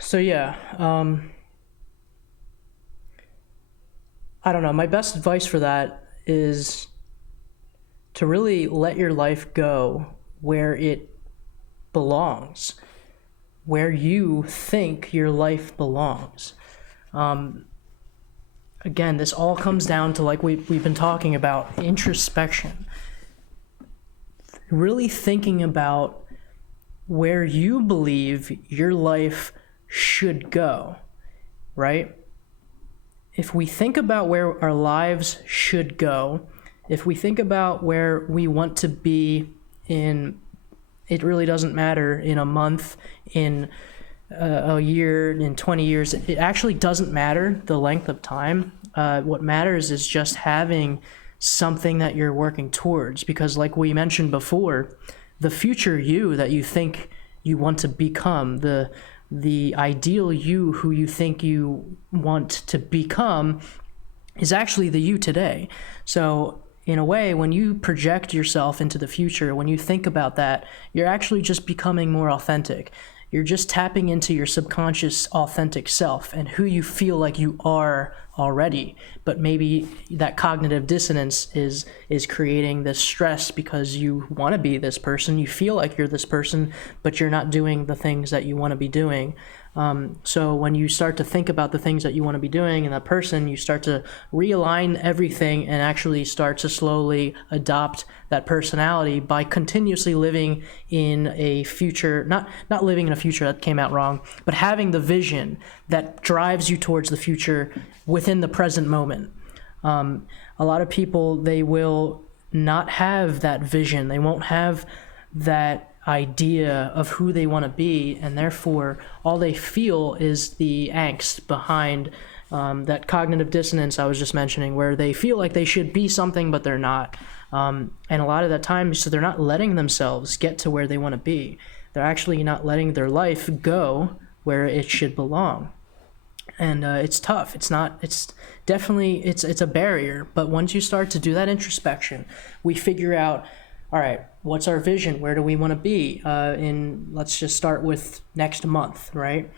So yeah, I don't know. My best advice for that is to really let your life go where it belongs, where you think your life belongs. Again, this all comes down to, like we've been talking about, introspection. Really thinking about where you believe your life should go, right? If we think about where our lives should go, if we think about where we want to be in, it really doesn't matter, in a month, in a year, in 20 years, it actually doesn't matter the length of time. What matters is just having something that you're working towards, because like we mentioned before, the future you that you think you want to become, the ideal you who you think you want to become, is actually the you today. So in a way, when you project yourself into the future, when you think about that, you're actually just becoming more authentic. You're just tapping into your subconscious authentic self and who you feel like you are already. But maybe that cognitive dissonance is creating this stress because you want to be this person. You feel like you're this person, but you're not doing the things that you want to be doing. So when you start to think about the things that you want to be doing and that person, you start to realign everything and actually start to slowly adopt that personality by continuously living in a future, not living in a future, that came out wrong, but having the vision that drives you towards the future within the present moment. A lot of people, they will not have that vision. They won't have that idea of who they want to be, and therefore all they feel is the angst behind that cognitive dissonance I was just mentioning, where they feel like they should be something but they're not, and a lot of that time, so they're not letting themselves get to where they want to be. They're actually not letting their life go where it should belong. And it's tough. It's definitely a barrier. But once you start to do that introspection, we figure out, all right, what's our vision? Where do we want to be let's just start with next month, right?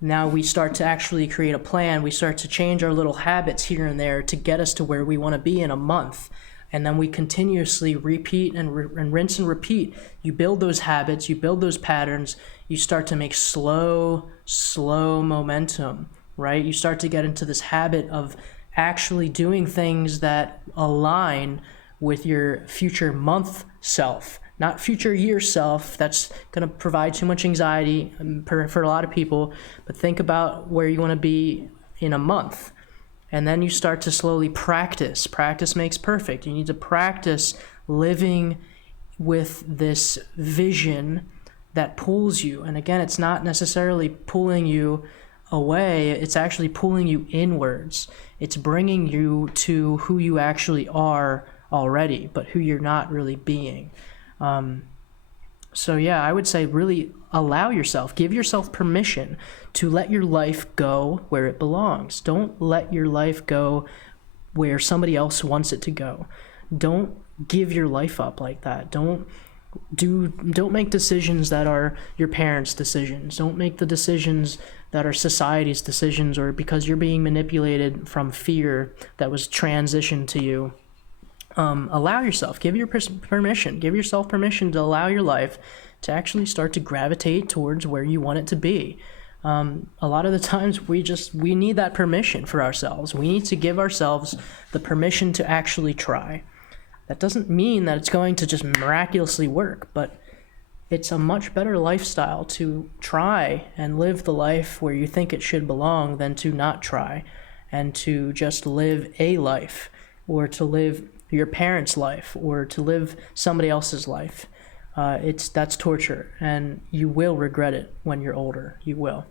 Now we start to actually create a plan. We start to change our little habits here and there to get us to where we want to be in a month. And then we continuously repeat and rinse and repeat. You build those habits, you build those patterns, you start to make slow momentum, right? You start to get into this habit of actually doing things that align with your future month self, not future year self. That's going to provide too much anxiety for a lot of people. But think about where you want to be in a month. And then you start to slowly practice. Practice makes perfect. You need to practice living with this vision that pulls you. And again, it's not necessarily pulling you away. It's actually pulling you inwards. It's bringing you to who you actually are already, but who you're not really being. So yeah, I would say really allow yourself, give yourself permission to let your life go where it belongs. Don't let your life go where somebody else wants it to go. Don't give your life up like that. Don't make decisions that are your parents' decisions. Don't make the decisions that are society's decisions, or because you're being manipulated from fear that was transitioned to you. Allow yourself, give yourself permission to allow your life to actually start to gravitate towards where you want it to be. A lot of the times we need that permission for ourselves. We need to give ourselves the permission to actually try. That doesn't mean that it's going to just miraculously work, but it's a much better lifestyle to try and live the life where you think it should belong than to not try and to just live a life, or to live your parents' life, or to live somebody else's life. That's torture, and you will regret it when you're older. You will.